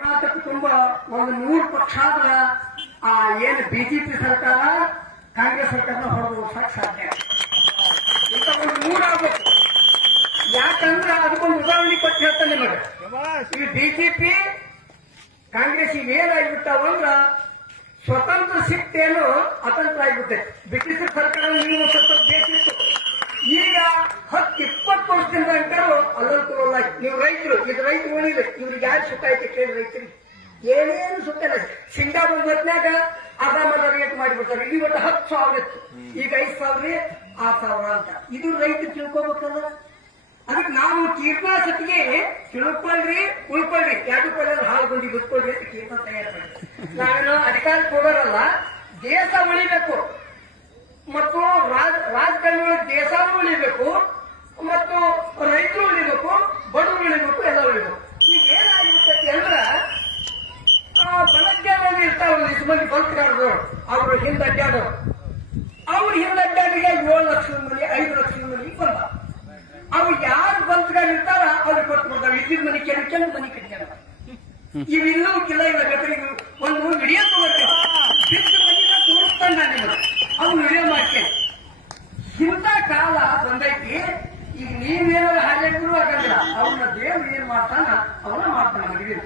ಕರ್ನಾಟಕ ತುಂಬಾ ಒಂದು ನೂರು ಪಕ್ಷ ಆದ್ರ ಆ, ಏನು ಬಿಜೆಪಿ ಸರ್ಕಾರ, ಕಾಂಗ್ರೆಸ್ ಸರ್ಕಾರನ ಹೊರಗೆ ಸಾಧ್ಯ ಇಂಥ ಒಂದು ನೂರ ಯಾಕಂದ್ರೆ ಅದಕ್ಕೊಂದು ಉದಾಹರಣೆ ಕೊಟ್ಟು ಹೇಳ್ತಾನೆ ನಿಮಗೆ. ಈ ಬಿಜೆಪಿ ಕಾಂಗ್ರೆಸ್ ಈಗ ಏನಾಗ್ಬಿಟ್ಟಾವ ಅಂದ್ರ ಸ್ವತಂತ್ರ ಸಿಟ್ಟೇನು ಅತಂತ್ರ ಆಗಿಬಿಟ್ಟೆ ಬ್ರಿಟಿಷ್ ಸರ್ಕಾರ ನೀವು ಸ್ವಲ್ಪ ಬೇಸಿತ್ತು ಈಗ ಹತ್ತು ಇಪ್ಪತ್ತು ವರ್ಷದಿಂದ ಅಂತಾರು ಅಲ್ಲಂತರಲ್ಲ ನೀವು ರೈತರು, ಇದು ರೈತರು ಉಳಿದ್ರು ಇವ್ರಿಗೆ ಯಾರು ಸುತ್ತ ಐತೆ ಕೇಳಿ ರೈತರಿ ಏನೇನು ಸುತ್ತ ಇಲ್ಲ. ಸಿಂಗಾ ಬಂದ್ನಾಗ ಅದಾಮದ ರೇಟ್ ಮಾಡಿಬಿಡ್ತಾರೆ. ಇವತ್ತು ಹತ್ತು ಸಾವಿರ ಇತ್ತು. ಈಗ ಐದು ಸಾವಿರ, ಆರು ಸಾವಿರ ಅಂತ. ಇದು ರೈತರು ತಿಳ್ಕೊಬೇಕಲ್ಲ. ಅದಕ್ಕೆ ನಾವು ಕೀಟನಾಶಕಿಗೆ ತಿಳ್ಕೊಳ್ರಿ, ಉಳ್ಕೊಳ್ರಿ. ಎರಡು ಕೊಳ್ಳಲ್ಲಿ ಹಾಲು ಬಂದು ಬಿಟ್ಕೊಳ್ರಿ ಅಂತ ಕೀಟ ತಯಾರು ನಾವೇನು ಅಧಿಕಾರ ಕೊಡೋರಲ್ಲ ದೇಶ ಉಳಿಬೇಕು. ಮತ್ತು ರಾಜ- ರಾಜಕಾರಣಿಗಳ ದೇಶ ಉಳಿಬೇಕು, ಮತ್ತು ರೈತರು ಉಳಿಬೇಕು, ಬಡವರು ಉಳಿಬೇಕು ಎಲ್ಲ ಉಳಿಬೇಕು. ಈಗ ಏನಾಗಿರ್ತೈತಿ ಅಂದ್ರ, ಆ ಬೆಳಗ್ಗೆನಲ್ಲಿ ಇರ್ತಾವ ಇಷ್ಟು ಮಂದಿ ಬಲ್ಕಾರರು ಅವರು ಹಿಂದೆ ಅವ್ರು ಅಡ್ಡಾಡಿಗೆ ಏಳು ಲಕ್ಷದ ಮನೆ ಐದು ಲಕ್ಷದ ಮನೆ ಬಂದ. ಅವ್ರು ಯಾರು ಬಂತ್ಗಾರ ಇರ್ತಾರ, ಅವ್ರಿಗೆ ಕೊಟ್ಟು ಬರ್ತಾರೆ ಇದ್ದಿದ್ ಮನೆ ಕೆಲ ಕೆಲ ಮನೆ ಕಟ್ಟಾರ ಇವ್ ಇನ್ನೂ ಕಿಲ್ಲ ಇಲ್ಲ, ಬೇಕಾದ್ರೆ ಒಂದು ಹಿಡಿಯೋ ತಗೋತೀವಿ. ಬಿಟ್ಟು ಮನೆನ ತೋರಿಸ್ತಾನೆ ನಾನು ನಿಮಗೆ. ಅವ್ನು ವಿಡಿಯೋ ಮಾಡ್ತೇನೆ. ಇಂಥ ಕಾಲ ಬಂದೈತಿ, ಈಗ ನೀವೇನಾರ ಹಾಲಿದ್ರು ಆಗಂಗಿಲ್ಲ. ಅವನ ದೇವ್ರು ಏನ್ ಮಾಡ್ತಾನ, ಅವನ ಮಾಡ್ತಾನ ಮದುವೆ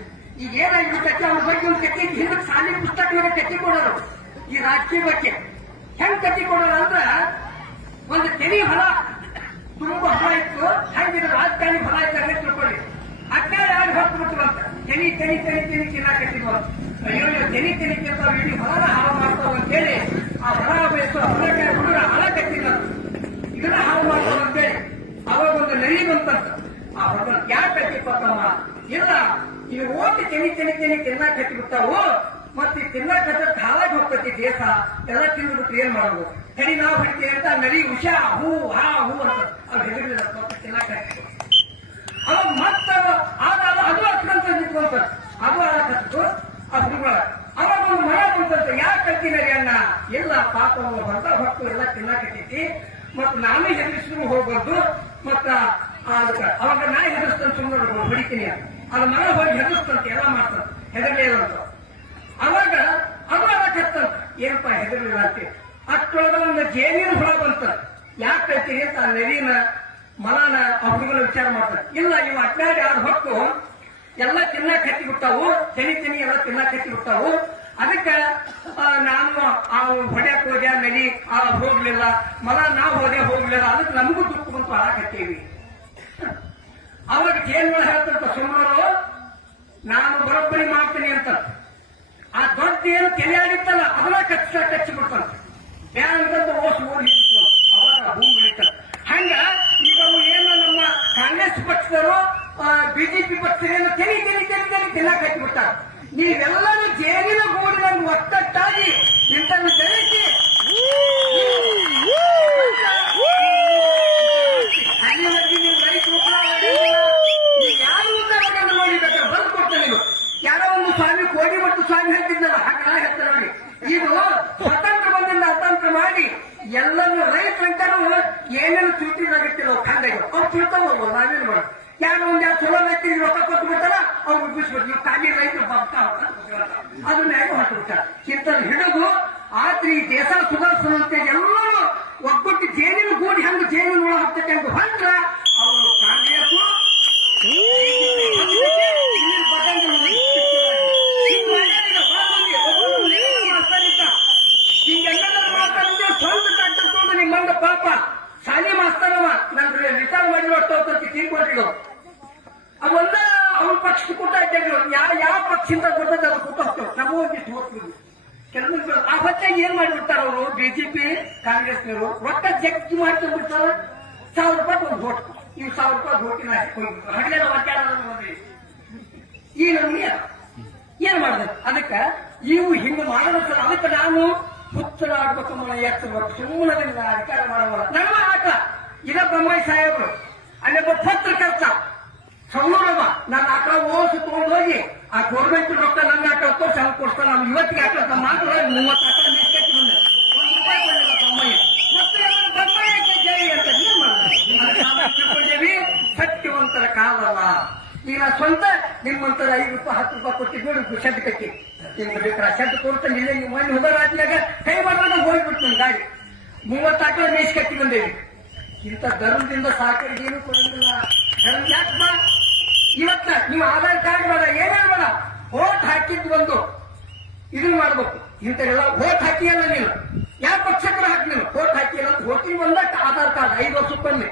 ಈಗ ಏನಾಯ್ತು ಅವ್ನ ಬಗ್ಗೆ ಒಂದು ಕಟ್ಟಿ ಹಿಂದಕ್ಕೆ ಸಾಲಿ ಪುಸ್ತಕನಾಗ ಕಟ್ಟಿ ಕೊಡೋರು. ಈ ರಾಜಕೀಯ ಬಗ್ಗೆ ಹೆಂಗ್ ಕಟ್ಟಿ ಕೊಡೋರು ಅಂದ್ರ, ಒಂದು ತೆನಿ ಹೊಲ ತುಂಬಾ ಹೊಲ ಇತ್ತು. ಹಂಗಿದ್ರೆ ರಾಜಕಾರಣಿ ಹೊಲ ಇತ್ತು ಅಂತ ತಿಳ್ಕೊಳ್ಳಿ. ಅಕ್ಕ ಯಾರು ಹೊತ್ತು ಅಂತ. ತೆನಿ ತೆನಿ ತೆನಿ ತೆನಿ ತಿನ್ನಾಕತ್ತಿದ್ವು ಕಟ್ಟಿದ್ರು ಅಯ್ಯೋ ತೆನಿ ತೆನಿ ತಿಂತಾವ ಇಡೀ ಹೊಲನ ಹಾಳು ಮಾಡ್ತಾವ ಅಂತೇಳಿ ಆ ಹೊಲ ಬೇಸು ಹೊಲಕ್ಕೆ ಹುಡುಗ ಹಲ ಕಟ್ಟಿಲ್ಲ ಇದನ್ನ ಅಂತೇಳಿ ಅವಾಗ ಒಂದು ನರಿ ಆ ಹೊಲ ಯಾಕೆ ಕಟ್ಟಿಪ್ಪತ್ತಮ್ಮ ಇಲ್ಲ ಇವು ಓಟಿ ತೆನಿ ತೆನಿ ತೆನಿ ಮತ್ತೆ ತಿನ್ನಾಕ ಹಾಳಾಗಿ ಹೋಗ್ತೈತಿ ದೇಶ ಎಲ್ಲ ತಿಂದ್ಬಿಟ್ಟು ಏನ್ ಮಾಡೋದು ತಡಿ ನಾವು ಬಿಡ್ತೀವಿ ಅಂತ ನರಿ ಉಷಾ ಹೂ ಹಾ ಹೂ ಅಂತ ಅವ್ರು ಹೆದರಿಲ್ಲ ತಿನ್ನಾಕ ಅವಾಗ ಮತ್ತ ಆಗ ಅದು ಅದು ಹತ್ಕಂತ ನಿಂತ್ಕೊಂತ ಅದು ಆಗತ್ತಿತ್ತು ಆ ಹುಡುಗಳ ಅವಾಗ ಒಂದು ಮರ ಬಂತಂತ ಯಾಕೆ ಎಲ್ಲ ಅಣ್ಣ ಇಲ್ಲ ಪಾಪ ಅವ್ನು ಹೊರತ ಹೊತ್ತು ಎಲ್ಲ ತಿನ್ನಕತ್ತೈತಿ. ಮತ್ ನಾನು ಹೆದರಿಸಿದ್ರು ಹೋಗ್ಬಾರ್ದು. ಮತ್ತ ಅದಕ್ಕ ಅವಾಗ ನಾ ಹೆದರ್ಸ್ತಾನೆ ಸುಮ್ಮನೆ ಹೊಡಿತೀನಿ. ಅದು ಮರ ಹೋಗಿ ಹೆದರ್ಸ್ತಂತ ಎಲ್ಲ ಮಾಡ್ತಾನೆ. ಹೆದರ್ಲೇ ಅಂತ. ಅವಾಗ ಅದು ಆಗತ್ತಂತ ಏನಪ್ಪ ಹೆದರ್ಲಿಲ್ಲ ಅಂತ ಅಷ್ಟೊಳಗ ಒಂದು ಜೇನಿನ ಹುಳ ಬಂತ. ಯಾಕೆ ಕಟ್ಟಿ ಅಂತ ಆ ನೆರಿನ ಮಲಾನ ಆ ವಿಚಾರ ಮಾಡ್ತಾರೆ ಇಲ್ಲ, ಇವ ಅಡ್ಡಾಡಿ ಆದ ಹೊತ್ತು ಎಲ್ಲ ತಿನ್ನಕ್ ಹತ್ತಿ ಬಿಟ್ಟಾವು. ತೆನಿ ತೆನಿ ಎಲ್ಲ ತಿನ್ನಕ್ ಹತ್ತಿ ಬಿಟ್ಟಾವು. ಅದಕ್ಕ ನಾನು ಆ ಹೊಡ್ಯಾಕ್ ಹೋದೆ ನದಿ ಆ, ಹೋಗ್ಲಿಲ್ಲ. ಮಲ ನಾವು ಹೋದೆ, ಹೋಗ್ಲಿಲ್ಲ. ಅದಕ್ಕೆ ನಮಗೂ ದುಃಖ ಬಂತು ಹಾಳಾಕತ್ತೀವಿ ಅವಾಗ ಜೇನುಗಳ ಹೇಳ್ತಂತ ಸುಮಾರು ನಾನು ಬರೋಬ್ಬರಿ ಮಾಡ್ತೀನಿ ಅಂತ. ಆ ದೊಡ್ಡ ಏನು ತಲೆ ಅದನ್ನ ಕಚ್ಚ ಕಚ್ಚಿ ಬಿಡ್ತಾನೆ ಬ್ಯಾಂಕ್ ಓಸ್ ಓಡಿ ಅವಾಗ ಭೂಮಿ ಬೆಳೀತಾನೆ ಹಂಗ ಈಗ ಅವು ಏನು ನಮ್ಮ ಕಾಂಗ್ರೆಸ್ ಪಕ್ಷದವರು ಬಿಜೆಪಿ ಪಕ್ಷದೇನು ತೆಲಿ ತೆಲಿ ತೆಲಿ ತೆಲಿ ತಿನ್ನಕ್ ಹಚ್ಚಿ ಬಿಟ್ಟಾರ ನೀವೆಲ್ಲರೂ ಜೇನಿನ ಗೂಡಿನಲ್ಲಿ ಒತ್ತಟ್ಟಾಗಿ ಇಂಥನ್ನು ಬೆಳೆಸಿ ಅಲ್ಲಿವರೆಗೆ ನೀವು ರೈತ ಉಪಕಾರ ಮಾಡಿಲ್ಲ. ನೀವು ಯಾರು ಉದ್ದಾರವನ್ನು ನೋಡಿ ಬೇಕಾದ್ರೆ ಬಂದು ಕೊಡ್ತೇನೆ ನೀವು ಯಾರೋ ಒಂದು ಸ್ವಾಮಿ ಕೋಡಿ ಮತ್ತು ಸ್ವಾಮಿ ಹೇಳ್ತಿದ್ದಲ್ಲ ಹಾಗೆ ನಾ ಹೇಳ್ತೇನೆ ನೋಡಿ ಇದು ಸ್ವತಂತ್ರ ಬಂದಿಂದ ಅತಂತ್ರ ಮಾಡಿ ಎಲ್ಲರೂ ರೈತರಂತಾರು ಏನೇನು ತಿಳ್ತಿದ್ದಾಗಿರ್ತಿಲ್ಲ ತಿಳ್ಕೊಬೋದು ನಾವೇನು ಮಾಡೋದು ಯಾರು ಒಂದ್ ಯಾವ ಚಲೋ ವ್ಯಕ್ತಿಗೆ ರೊಕ್ಕ ಕೊಟ್ಟು ಬಿಡ್ತಾರ ಅವ್ರು ಮುಗಿಸ್ಬಿಟ್ಟು ನೀವು ಖಾಲಿ ರೈತರು ಬರ್ತಾ ಅದನ್ನ ಹೇಗೆ ಹೊರಟು ಬಿಡ್ತಾರ ಇಂಥದ್ದು ಹಿಡಿದು ಆದ್ರೆ ಈ ದೇಶ ಸುಧಾರಿಸುವಂತೆ ಎಲ್ಲರೂ ಒಗ್ಗಟ್ಟು ಜೇನಿನ ಗೂಡಿ ಹಂಗ ಜೇನಿನ ಒಳ ಹತ್ತಕ್ಕೆ ಅಂತ ಹೊಂಟ್ರ ಅವರು ಕಾಂಗ್ರೆಸ್ ಸ್ವಂತ ಡಾಕ್ಟರ್ ತಗೊಂಡು ನಿಮ್ಮಂಗ ಪಾಪ ಶಾಲಿ ಮಾಸ್ತರವ ನನ್ ರಿಟೈರ್ ಮಾಡಿರೋ ಅಷ್ಟೊತ್ತಿ ತಿಳ್ಕೊಂಡಿರೋ ಅವೆಲ್ಲ ಅವ್ರ ಪಕ್ಷಕ್ಕೆ ಕೊಟ್ಟ ಇದ್ದರು ಯಾವ ಯಾವ ಪಕ್ಷದಿಂದ ಕೊಟ್ಟದ ಅದು ಕೊಟ್ಟು ನಮಗೂ ಒಂದಿಷ್ಟು ಹೋಗ್ತೀವಿ ಕೆಲವೊಂದು ಆ ಮಾಡಿಬಿಡ್ತಾರ ಅವರು ಬಿಜೆಪಿ, ಕಾಂಗ್ರೆಸ್ನವರು. ರೊಕ್ಕ ಜಗ್ಗಿ ಮಾಡ್ಕೊಂಡ್ಬಿಡ್ತಾರ ಸಾವಿರ ರೂಪಾಯಿ ಒಂದು vote. ಈ ಸಾವಿರ ರೂಪಾಯಿ ಭೋಟಿನ ಹಗಲೆಲ್ಲ ಒದ್ದಾಡೋದು ಈಗ ನಮ್ಗೆ ಏನ್? ಮಾಡಿದ್ರು ಅದಕ್ಕ ಇವು ಹಿಂಗ ಮಾಡೋದು ಅದಕ್ಕೆ ನಾನು ಹುಚ್ಚರ ಆಡ್ಬೇಕಮ್ಮ ಎತ್ತಬೇಕು. ಸುಮ್ಮನೆ ಅಧಿಕಾರ ಮಾಡಬಾರ ನಮ್ಮ ಆಟ ಇದ ಬೊಮ್ಮಾಯಿ ಸಾಹೇಬ್ರು ಅಲ್ಲೊಬ್ಬ ಪತ್ರಕರ್ತ. ಸೌರವ ನನ್ನ ಆಟ ಓಸು ತಗೊಂಡೋಗಿ ಆ ಗೌರ್ಮೆಂಟ್ ರೊಕ್ಕ ನನ್ನ ಆಟ ಹತ್ತು ಅವ್ನು ಕೊಡ್ತಾನೆ ನಮ್ಗೆ ಇವತ್ತಿಗೆ ಆಟ ಮಾತ್ರ ಮೂವತ್ತು ಆಟ ಮಿಸ್ಕೇಟ್ ಬಂದೆ ಒಂದು ರೂಪಾಯಿ ಕೊಡಲಿಲ್ಲ ಬೊಮ್ಮಾಯಿ ಮತ್ತೆ ಅದನ್ನ ಬೊಮ್ಮಾಯಿ ಅಂತ ಜೈ ಅಂತ ಏನ್ ಮಾಡ್ತಾರೆ ಅದಕ್ಕೆ ನಾವು ತಿಳ್ಕೊಂಡೇವಿ ಸತ್ಯವಂತರ ಕಾಲಲ್ಲ. ಈಗ ನಾ ಸ್ವಂತ ನಿಮ್ಮಂತರ ಐದು ರೂಪಾಯಿ, ಹತ್ತು ರೂಪಾಯಿ ಕೊಟ್ಟು ಬೇಡ ಶೆಡ್ ಕಟ್ಟಿ. ನಿಮ್ಗೆ ಬೇಕಾದ್ರೆ ಶೆಡ್ ಕೊಡ್ತಾನೆ ಇಲ್ಲೇ ನೀವು ಮನೆ ಆದ್ಮೇಲೆ ಕೈ ಮಾಡಿದಾಗ ಹೋಗ್ಬಿಟ್ಟು ನನ್ನ ಗಾಡಿ. ಮೂವತ್ತಾಕಳ ಮೇಸ್ ಕಟ್ಟಿ ಬಂದೇವಿ ಇಂಥ ಧರ್ಮದಿಂದ ಸಾಕರಿಗೆ ಏನು ಕೊಡಂಗಿಲ್ಲ. ಧರ್ಮ ಯಾಕೆ ಇವತ್ತ ನೀವು ಆಧಾರ್ ಕಾರ್ಡ್ ಬೇಡ ಏನೇ ಬೇಡ ಓಟ್ ಹಾಕಿದ್ದು ಒಂದು. ಇದನ್ನ ಮಾಡ್ಬೇಕು. ಇಂಥವೆಲ್ಲ ಓಟ್ ಹಾಕಿ ಅಲ್ಲ ನೀವು ಯಾವ ಪಕ್ಷಕ್ಕೂ ಹಾಕಿ ನೀವು. ಓಟ್ ಹಾಕಿ ಅಲ್ಲ ಓಟಿಂಗ್ ಬಂದ ಆಧಾರ್ ಕಾರ್ಡ್, ಐದು ವರ್ಷಕ್ಕೊಮ್ಮೆ.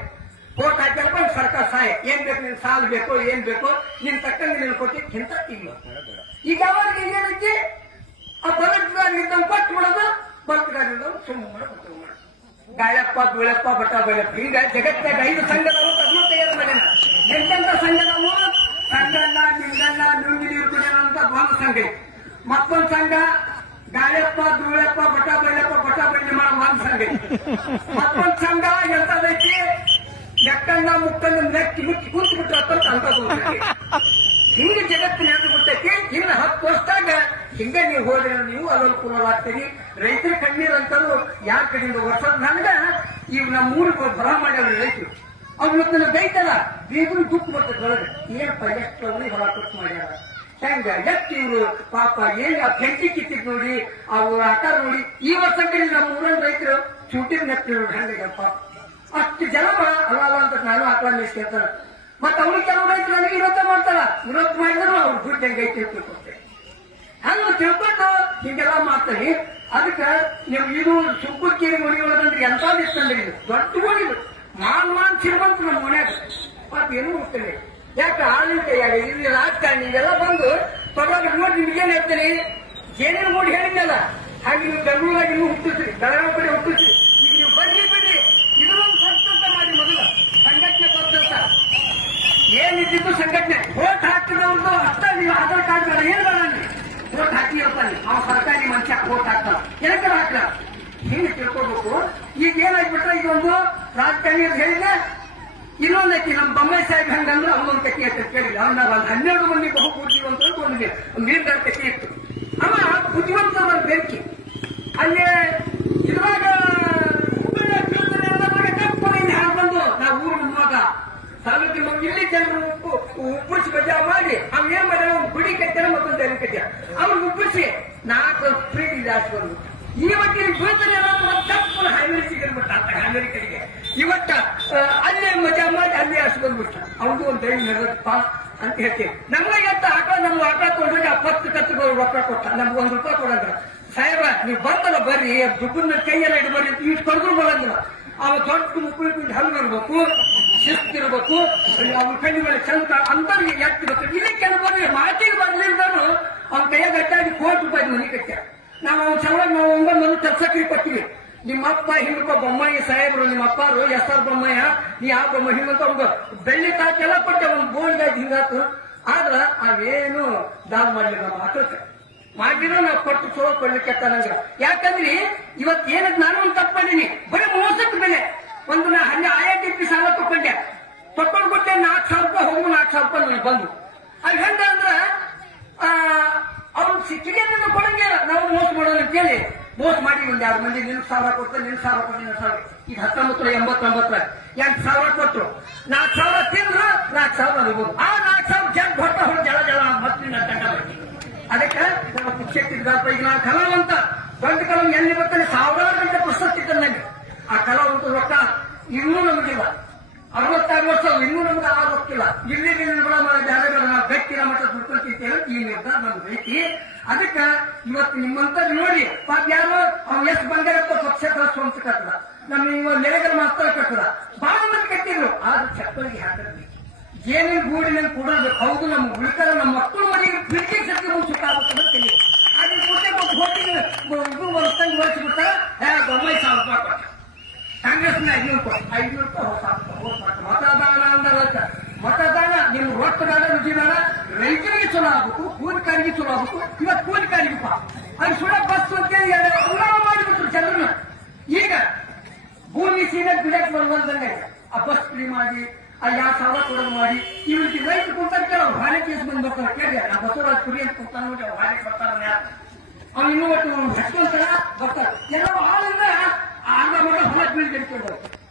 ಓಟ್ ಹಾಕಿಯಲ್ಪ ಸರ್ಕಾರ ಸಹಾಯ. ಏನ್ ಬೇಕು ನಿನ್ ಸಾಲ ಬೇಕು, ಏನ್ ಬೇಕು, ನಿನ್ ತಕ್ಕಂಗೆ ನೀನು ಕೊಟ್ಟಿ ಇಂತ ಇಲ್ಲ ಈಗ ಅವ್ರಿಗೆ ಏನೈತಿ? ಆ ಬದುಕಿದಾರ ಕೊಟ್ಟು ಬಿಡೋದು ಬದುಕಿದಾರ ಸುಮ್ಮನೆ ಕೂತ್ಕೊಂಡು ಮಾಡೋದು ಗಾಯಪ್ಪ, ಬೀಳಪ್ಪ ಬಟ ಬೀಳಪ್ಪ. ಈಗ ಜಗತ್ತಿನಾಗ ಐದು ಸಂಘದವು ಅದನ್ನು ತಯಾರು ಮಾಡ್ಯಾನ ಎಂತೆಂತ ಸಂಘದವು? ಸಂಗಣ್ಣ ನಿಂಗಣ್ಣ ನುಂಗಿನೀರು ಕುಡಿಯೋಣ ಅಂತ ಒಂದು ಸಂಘ. ಮತ್ತೊಂದು ಸಂಘ ಗಾಯಪ್ಪ ಧೂಳಪ್ಪ ಬಟ ಬೈಲಪ್ಪ ಬಟ ಬೈಲಿ ಮಾಡೋ ಒಂದು ಸಂಘ. ಮತ್ತೊಂದು ಸಂಘ ಎಂತದೈತಿ ಎಕ್ಕಣ್ಣ ಮುಕ್ಕಣ್ಣ ನೆಕ್ಕಿ ಮುಕ್ಕಿ ಕುಂತು ಬಿಟ್ಟು ಅಂತ ಹಿಂಗ ಜಗತ್ತಿನ ಬಿಟ್ಟೈತಿ ಇನ್ನ ಹತ್ತು ವರ್ಷದಾಗ ಹಿಂಗ ನೀವು ಹೋದ್ರೆ ನೀವು ಅನುಕೂಲವಾಗ್ತೀರಿ. ರೈತರ ಕಣ್ಣೀರ್ ಅಂತಂದು ಯಾರ ಕಡೆಯಿಂದ ವರ್ಷದ ನನಗ ಇವ್ ನಮ್ಮ ಊರಿಗೆ ಬರ ಮಾಡ್ಯಾವ ರೈತರು. ಅವ್ನ ಬೈತಲ್ಲ ಬೇಗನೆ ದುಃಖ ಬರ್ತದೆ ಏನ್ ಎಷ್ಟು ಹೊರ ಕೊಟ್ಟು ಮಾಡ್ಯಾರ? ಹೆಂಗ? ಎತ್ತಿ ಇವರು? ಪಾಪ ಏನ್ ಆ ಬೆಂಕಿ ಕಿತ್ತಿದ್ ನೋಡಿ ಅವ್ರ ಆಟ ನೋಡಿ, ಈ ವರ್ಷ ನಮ್ಮ ಊರನ್ ರೈತರು ಚೂಟಿನ ನೆತ್ತಿ ನೋಡಿ ಹೆಂಗಪ್ಪ ಅಷ್ಟು ಜನ ಅಲ್ಲ ಅಂತ ನಾನು ಆಕಳ ಮೇಸ್ಕೊಳ್ತಾರ ಮತ್ತೆ ಅವ್ರು ಕೆಲವು ರೈತರು ನನಗೆ ಇವತ್ತ ಮಾಡ್ತಾರ. ವಿರೋಧ ಮಾಡಿದ್ರು ಅವ್ರು ದುಡ್ಡು ಹೆಂಗೈತಿ ಅಂತ ತಿಳ್ಕೊಳ್ತೇವೆ ಹಂಗ ತಿಳ್ಕೊಂಡು ಹಿಂಗೆಲ್ಲ ಮಾಡ್ತಾರೆ ಅದಕ್ಕೆ ನೀವು ಇದು ಸುಬ್ಬಕ್ಕೇರಿ ಮನೆ ಒಳಗಂದ್ರೆ ಎಂತ ಇತ್ತಂದ್ರೆ ಇದು? ದೊಡ್ಡ ಮನೆಗಳು ಮಾನ್ ಮಾನ್ ಸಿರ್ಬಂತ ನಮ್ಮ ಮನ್ಯಾಗ ಪಾಪ ಏನು ಹೋಗ್ತೇನೆ ಯಾಕೆ ಆಳಿನ ಕೈಯಾಗ ಇಲ್ಲಿ ರಾಜಕಾರಣಿ ಇದೆಲ್ಲ ಬಂದು ತೊಗೊಂಡು ನೋಡಿ ನಿಮ್ಗೇನು ಹೇಳ್ತೀನಿ? ಏನೇನು ನೋಡಿ ಹೇಳಿದ್ದಲ್ಲ ಹಾಗೆ ನೀವು ಬೆಂಗಳೂರಾಗ ನೀವು ಹುಟ್ಟಿಸ್ರಿ ಬೆಳಗಾವಿ ಕಡೆ ಹುಟ್ಟಿಸ್ರಿ ಈಗ ನೀವು ಬರ್ಲಿ ಬಿಡ್ರಿ ಇದನ್ನೊಂದು ಸಂಸ್ಕೃತ ಮಾಡಿ ಮೊದಲು ಸಂಘಟನೆ ಪದ್ಧತ ಏನಿದ್ದು ಸಂಘಟನೆ ವೋಟ್ ಹಾಕಿದವ್ರದ್ದು ಅಷ್ಟ ನೀವು ಆಧಾರ್ ಕಾರ್ಡ್ ಬೇಡ ಏನ್ ಬೇಡ ನೀವು ವೋಟ್ ಹಾಕಿರಪ್ಪ ನೀವು ಅವ ಸರ್ಕಾರಿ ಮನುಷ್ಯ ವೋಟ್ ಹಾಕ್ತಾರ ಏನಕ್ಕೆ ಹಾಕ್ಲ ಹಿಂಗೆ ತಿಳ್ಕೊಬೇಕು ಈಗ ಏನಾಗ್ಬಿಟ್ರೆ ಇದೊಂದು ರಾಜಕಾರಣಿ ಅಂತ ಹೇಳಿದ್ರೆ ಇನ್ನೊಂದು ಐತಿ ನಮ್ಮ ಬೊಮ್ಮಾಯಿ ಸಾಹೇಬ್ ಹಂಗಂದ್ರೆ ಅವನೊಂದು ಕಟ್ಟಿ ಅಂತ ಕೇಳಿಲ್ಲ ಅವನ ಹನ್ನೆರಡು ಮಂದಿ ಬಹು ಬುದ್ಧಿವಂತರು ಒಂದು ಒಂದು ನೀರ್ದಾರ ಕಟ್ಟಿ ಇತ್ತು. ಅವ ಬುದ್ಧಿವಂತ ಒಂದು ಬೆಂಕಿ. ಅಲ್ಲಿ ಇರುವಾಗ ಬಂದು ಇಲ್ಲಿ ಜನರು ಬಜಾ ಮಾಡಿ ಅವ್ನ ಏನ್ ಮಾಡ್ಯಾರ ಗುಡಿ ಕಟ್ಟಾರ ಮತ್ತೊಂದು ಜನ ಕಟ್ಟಾರ ಅವ್ನು ಉಪ್ಪಿಸಿ ನಾಲ್ಕು ಪ್ರೀತಿ ಜಾಸ್ತಿ ಬಂದು ಈ ಬಗ್ಗೆ ಅನ್ನೋದು ತಪ್ಪು ಹೈವೇರಿ ಸಿಗಲ್ಬಿಟ್ಟ ಅಂತ ಅಮೆರಿಕರಿಗೆ ಇವತ್ತ ಆ, ಅಲ್ಲೇ ಮಜಾ ಮಾಡಿ ಅಲ್ಲೇ ಅಷ್ಟು ಬಂದ್ಬಿಟ್ಟ ಅವ್ನು ಒಂದು ದೈವ ನಡೆದಪ್ಪ ಅಂತ ಹೇಳ್ತೀವಿ ನಮ್ಗೆ ಆಟ ನಮ್ಮ ಆಟ ತೊಗೊಂಡ್ರೆ ಪತ್ತು ಕತ್ತು ರೊಕ್ಕ ಕೊಟ್ಟ. ನಮ್ಗೆ ಒಂದು ರೂಪಾಯಿ ಕೊಡಂದ್ರ ಸಾಹೇಬ ನೀವು ಬಂದಲ್ಲ ಬರ್ರಿ ದುಡ್ಡನ್ನ ಕೈಯಲ್ಲ ಇಟ್ಟು ಬರ್ರಿ ಇಷ್ಟು ಕರೆದ್ರು ಬರಂಗಿಲ್ಲ. ಅವ ದೊಡ್ಡ ಮುಕ್ಕಳಿಕೊಂಡು ಹಂಗೆ ಇರ್ಬೇಕು ಶಿಸ್ತಿರ್ಬೇಕು ಅವ್ನ ಕಣ್ಣು ಮೇಲೆ ಚಂದ ಅಂತವ್ರಿಗೆ ಎತ್ತಿರ್ಬೇಕು ಇಲ್ಲಿ ಕೆಲವರು ಮಾತಿಗೆ ಬರ್ಲಿಲ್ದನು ಅವ್ನ ಕೈಯಾಗ ಅಟ್ಟಾಗಿ ಕೋಟಿ ರೂಪಾಯಿ ಮನೆ ಕಟ್ಟ ನಾವು ಅವ್ನ ಸಂಬಳ ನಾವು ಒಂಬತ್ತು ಮನೆ ತರ್ಸಕ್ರಿ ಕೊಟ್ಟಿವಿ. ನಿಮ್ಮ ಅಪ್ಪ ಹಿಂದಕ್ಕ ಬೊಮ್ಮಾಯಿ ಸಾಹೇಬ್ರು ನಿಮ್ಮ ಅಪ್ಪಾರು ಎಸ್ ಆರ್ ಬೊಮ್ಮಯ್ಯ ನೀ ಆ ಬೊಮ್ಮ ಹಿಂಗಂತ ಒಂದು ಬೆಳ್ಳಿ ತಾಕೆಲ್ಲ ಕೊಟ್ಟೆ ಒಂದು ಬೋಲ್ಡಾಗಿ ಹಿಂಗಾತು. ಆದ್ರ ಅವೇನು ದಾನ ಮಾಡ್ಲಿಲ್ಲ ನಮ್ಮ ಮಕ್ಕಳಕ್ಕೆ ಮಾಡಿರೋ ನಾವು ಕೊಟ್ಟು ಚಲೋ ಕೊಡ್ಲಿಕ್ಕೆ ನಂಗ. ಯಾಕಂದ್ರೆ ಇವತ್ ಏನದ್ ನಾನು ಒಂದು ತಪ್ಪು ಮಾಡೀನಿ? ಬರೀ ಮೋಸಕ್ಕೆ ಬೆಲೆ. ಒಂದು ನಾ ಹನ್ನೆ ಐ ಐ ಟಿ ಪಿ ಸಾಲ ತಕೊಂಡೆ ತಕೊಂಡು ಕೊಟ್ಟೆ ನಾಲ್ಕು ಸಾವಿರ ರೂಪಾಯಿ ಹೋಗು ನಾಲ್ಕು ಸಾವಿರ ರೂಪಾಯಿ ನನಗೆ ಬಂದು. ಅದು ಹೆಂಗ ಅಂದ್ರ ಅವ್ರು ಸಿಕ್ಕಿಗೆ ಕೊಡಂಗಿಲ್ಲ. ನಾವು ಮೋಸ ಮಾಡೋಣ ಅಂತೇಳಿ. ಮೋಸ ಮಾಡಿ ಒಂದು ಯಾರು ಮಂದಿ ನಿನ್ ಸಾವಿರ ಕೊಟ್ಟು ನಿನ್ ಸಾವಿರ ಕೊಟ್ಟು ನಿನ್ ಸಾವಿರ ಈಗ ಹತ್ತೊಂಬತ್ತು, ಎಂಬತ್ತೊಂಬತ್ತರ. ಎಂಟು ಸಾವಿರ ಕೊಟ್ರು. ನಾಲ್ಕು ಸಾವಿರ ತಿಂದ್ರು, ನಾಲ್ಕು ಸಾವಿರ ಅನ್ಬೋದು ಆ ನಾಲ್ಕು ಸಾವಿರ ಜನ ಹೊಟ್ಟ ಹೊರ ಜಳ ಜಳ ಮತ್ತೆ ನನ್ನ ತಂಡ ಬರ್ತೀನಿ ಅದಕ್ಕೆ ನಮ್ಮ ಶಿಕ್ಷಕಿದ್ರಪ್ಪ ಈಗ ನಾನು ಕಲಾವಂತ. ದೊಡ್ಡ ಕಲಾವ ಎಲ್ಲಿ ಬರ್ತಾನೆ ಸಾವಿರಾರು ಗಂಟೆ ಪ್ರಶಸ್ತಿ ನನಗೆ ಆ ಕಲಾವಂತ ರೊಕ್ಕ ಇನ್ನೂ ನಮಗಿಲ್ಲ. ಅರವತ್ತಾರು ವರ್ಷ ಇನ್ನೂ ನಮ್ಗೆ ಆ ಗೊತ್ತಿಲ್ಲ ಇಲ್ಲಿ. ಬೇರೆ ಬೇರೆ ನಾವು ಗಟ್ಟಿರ ಮಟ್ಟ ದುಡ್ಕೊಂತಿದ್ದೇವೆ ಈ ನಿರ್ಧಾರ ನಮ್ಗೆ ಐತಿ. ಅದಕ್ಕೆ ಇವತ್ತು ನಿಮ್ಮಂತ ನೋಡಿ, ಪಾಪ ಯಾರು ಅವ್ರು ಎಷ್ಟು ಬಂದಿರತ್ತೋ ಪಕ್ಷೇತರ ಸ್ವಂತ ಕಟ್ಟದ. ನಮ್ಮ ಇವ ಮಾತ್ರ ಮಾಸ್ತರ ಕಟ್ಟದ. ಬಹಳ ಮಂದಿ ಕಟ್ಟಿದ್ರು, ಆದ್ರೆ ಚಪ್ಪಲಿಗೆ ಹಾಕಿರ್ಬೇಕು ಏನೇನು ಗೂಡಿನ ಕೊಡೋದು, ಹೌದು, ನಮ್ಮ ಉಳಿತಾರ ನಮ್ಮ ಮಕ್ಕಳು ಮನೆಗೆ ಬಿಡ್ಕೆ ಶಕ್ತಿ ಮುಚ್ಚುತ್ತಾಗುತ್ತೆ ತಿಳಿದು ಅದ್ರ ಮುಂದೆ ಹೋಟಿಗೆ ಇದು ವರ್ಷಂಗೆ ಬಳಸಿಬಿಡ್ತಾರ ಹೇ ಬೊಮ್ಮಾಯಿ ಸಾವಿರ ರೂಪಾಯಿ ಕೊಟ್ಟ ಕಾಂಗ್ರೆಸ್ನ ಐನೂರು ರೂಪಾಯಿ ಐನೂರು ರೂಪಾಯಿ ಹೊಸ ಹೊಸ ಮತದಾನ ಅಂದ್ರೆ ಮತದಾನ ನಿಮ್ ರೊಕ್ಕ ಬೇಡ ರುಚಿ ಬೇಡ ರೈತರಿಗೆ ಚಲೋ ಆಗ್ಬೇಕು ಕೂಲಿಕಾರಿಗೆ ಚಲೋ ಆಗ್ಬೇಕು ಇವತ್ತು ಕೂಲಿಕಾರಿಗಪ್ಪ ಅದು ಸುಳ ಬಸ್ ಅಂತೇಳಿ ಉಳ್ಳಾವ ಮಾಡಿಬಿಟ್ರು ಜನರನ್ನ ಈಗ ಭೂಮಿ ಸೀರೆ ಬಿಡಕ್ ಬರುವಂತಂಗೆ ಆ ಬಸ್ ಅಲ್ಲಿ ಮಾಡಿ ಆ ಸಾಲ ಕೊಡೋದು ಮಾಡಿ. ಇವ್ರಿಗೆ ರೈತ ಕುಂತಾರೆ ಕೆಲವು ಭಾರಿ ಕೇಸ್ ಬಂದು ಬರ್ತಾರೆ ಕೇಳಿ ಆ ಬಸವರಾಜ್ ಕುರಿ ಅಂತ ಕೊಡ್ತಾನೆ ಅವ್ರು ಭಾರಿ ಬರ್ತಾರೆ ಅವ್ರು ಇನ್ನೂ ಒಟ್ಟು ಹಚ್ಕೊಂತಾರ ಬರ್ತಾರೆ. ಎಲ್ಲ ಹಾಲಿಂದ ಅರ್ಧ ಮಗ ಹೊಲ ಬೀಳ್ಬೇಕು